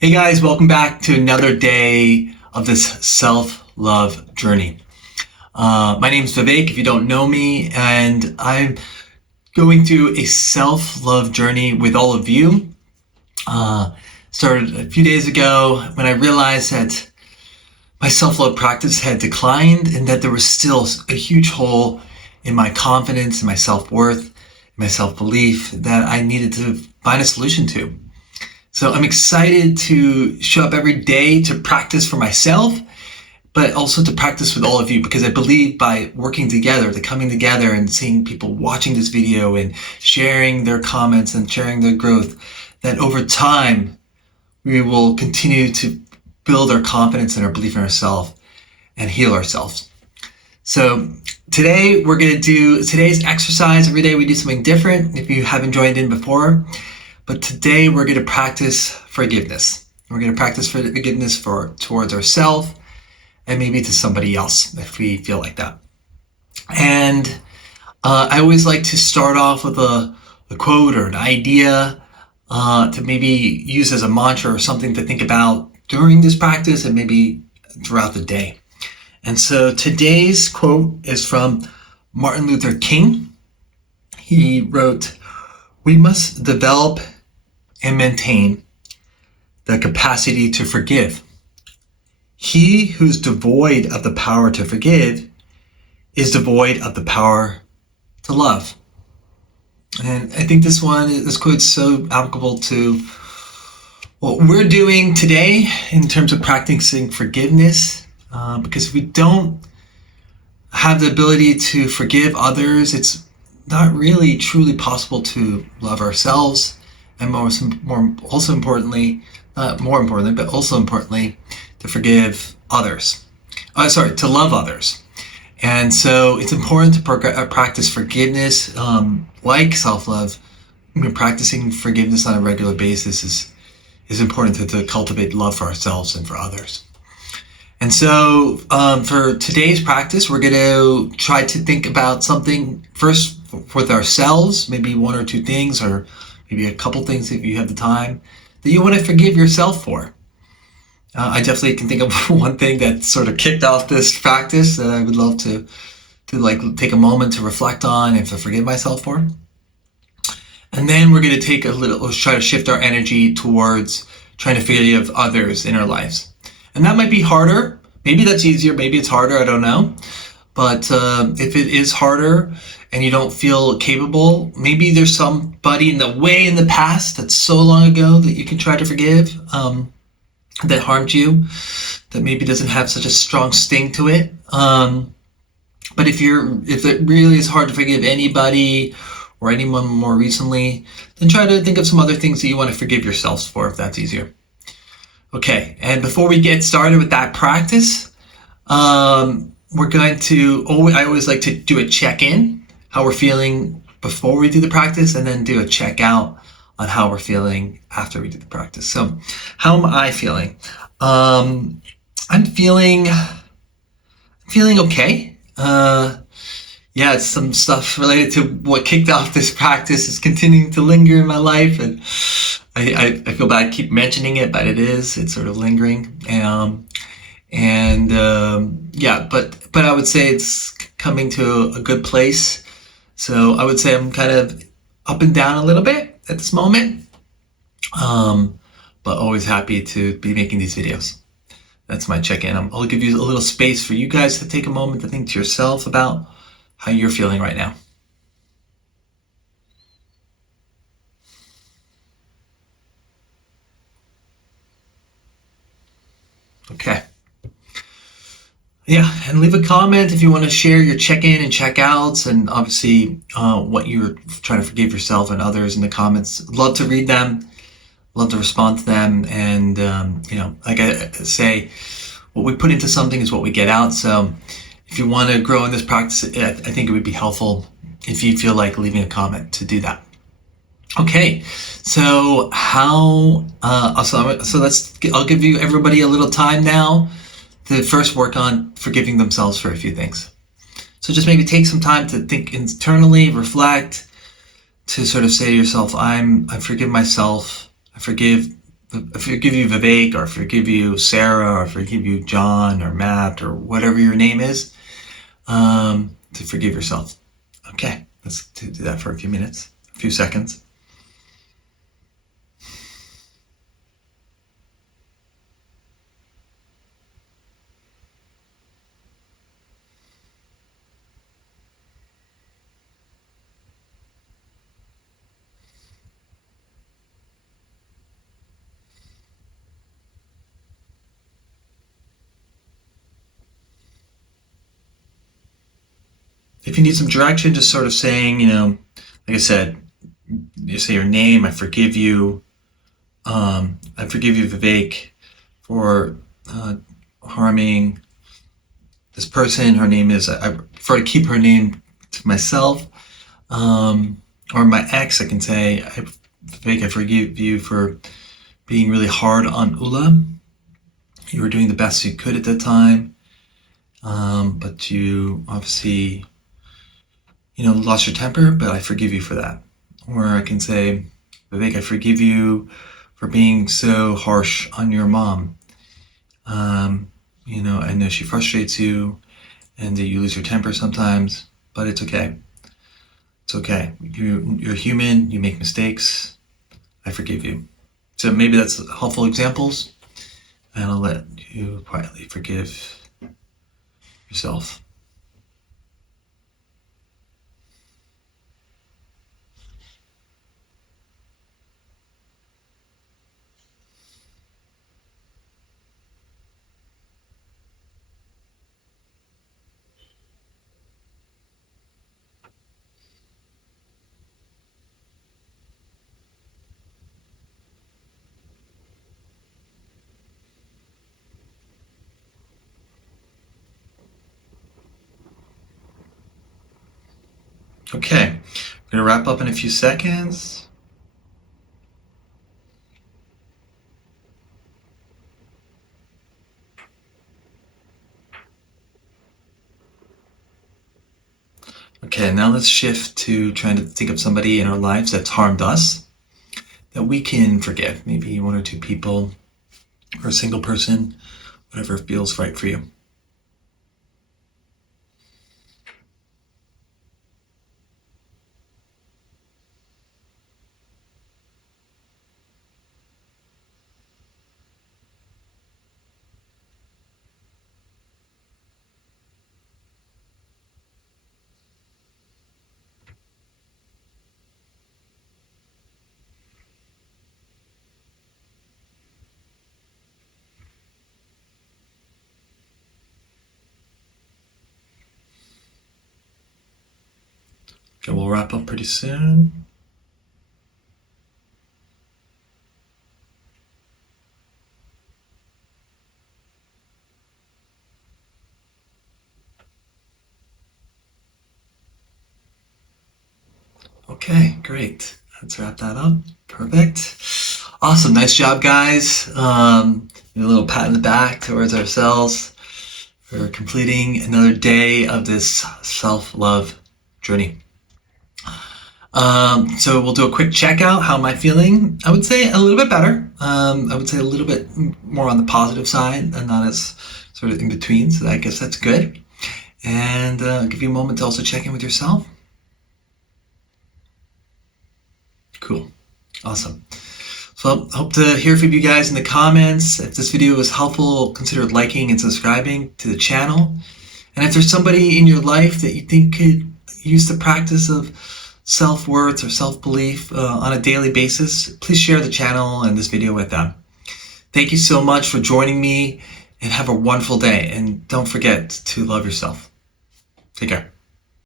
Hey guys, welcome back to another day of this self-love journey. My name is Vivek, if you don't know me, and I'm going through a self-love journey with all of you. Started a few days ago when I realized that my self-love practice had declined and that there was still a huge hole in my confidence, in my self-worth, in my self-belief that I needed to find a solution to. So I'm excited to show up every day to practice for myself, but also to practice with all of you, because I believe by working together, the coming together and seeing people watching this video and sharing their comments and sharing their growth, that over time, we will continue to build our confidence and our belief in ourselves and heal ourselves. So today we're going to do today's exercise. Every day we do something different if you haven't joined in before. But today we're going to practice forgiveness. We're going to practice forgiveness towards ourselves and maybe to somebody else if we feel like that. And I always like to start off with a quote or an idea to maybe use as a mantra or something to think about during this practice and maybe throughout the day. And so today's quote is from Martin Luther King. He wrote, "We must develop and maintain the capacity to forgive. He who's devoid of the power to forgive is devoid of the power to love." And I think this quote's so applicable to what we're doing today in terms of practicing forgiveness, because if we don't have the ability to forgive others, it's not really truly possible to love ourselves, and also importantly, to forgive others. To love others. And so it's important to practice forgiveness, like self-love. Practicing forgiveness on a regular basis is important to cultivate love for ourselves and for others. And so for today's practice, we're going to try to think about something first with ourselves, maybe one or two things, or maybe a couple things if you have the time, that you want to forgive yourself for. I definitely can think of one thing that sort of kicked off this practice that I would love to take a moment to reflect on and to forgive myself for. And then we're going to try to shift our energy towards trying to forgive others in our lives. And that might be harder. Maybe that's easier. Maybe it's harder. I don't know. But if it is harder and you don't feel capable, maybe there's somebody in the past that's so long ago that you can try to forgive, that harmed you, that maybe doesn't have such a strong sting to it. But if it really is hard to forgive anybody or anyone more recently, then try to think of some other things that you want to forgive yourselves for, if that's easier. Okay, and before we get started with that practice, I always like to do a check-in, how we're feeling before we do the practice, and then do a check-out on how we're feeling after we do the practice. So how am I feeling? I'm feeling okay. It's some stuff related to what kicked off this practice is continuing to linger in my life, and I feel bad I keep mentioning it, but it's sort of lingering. But I would say it's coming to a good place. So I would say I'm kind of up and down a little bit at this moment, but always happy to be making these videos. That's my check-in. I'll give you a little space for you guys to take a moment to think to yourself about how you're feeling right now. Okay. Yeah, and leave a comment if you want to share your check-in and check-outs, and obviously what you're trying to forgive yourself and others in the comments. Love to read them, love to respond to them, and like I say, what we put into something is what we get out. So if you want to grow in this practice, I think it would be helpful if you feel like leaving a comment to do that. Okay, so I'll give everybody a little time now to first work on forgiving themselves for a few things. So just maybe take some time to think internally, reflect, to sort of say to yourself, I forgive myself, I forgive I forgive you, Vivek, or I forgive you, Sarah, or I forgive you, John, or Matt, or whatever your name is, to forgive yourself. Okay, let's do that for a few minutes, a few seconds. If you need some direction, just sort of saying, like I said, you say your name, I forgive you. I forgive you, Vivek, for harming this person. Her name is, I prefer to keep her name to myself. Or my ex, I can say, Vivek, I forgive you for being really hard on Ula. You were doing the best you could at that time, but you obviously, lost your temper, but I forgive you for that. Or I can say, Vivek, I forgive you for being so harsh on your mom. I know she frustrates you and that you lose your temper sometimes, but it's okay. It's okay. You're human, you make mistakes. I forgive you. So maybe that's helpful examples, and I'll let you quietly forgive yourself. Okay, we're gonna wrap up in a few seconds. Okay, now let's shift to trying to think of somebody in our lives that's harmed us that we can forgive. Maybe one or two people or a single person, whatever feels right for you. Okay, we'll wrap up pretty soon. Okay, great. Let's wrap that up. Perfect. Awesome. Nice job, guys. A little pat in the back towards ourselves for completing another day of this self-love journey. So we'll do a quick checkout. How am I feeling? I would say a little bit better. I would say a little bit more on the positive side and not as sort of in between. So I guess that's good. And I'll give you a moment to also check in with yourself. Cool. Awesome. So I hope to hear from you guys in the comments. If this video was helpful, consider liking and subscribing to the channel. And if there's somebody in your life that you think could use the practice of self-worth or self-belief on a daily basis, please share the channel and this video with them. Thank you so much for joining me, and have a wonderful day. And don't forget to love yourself. Take care.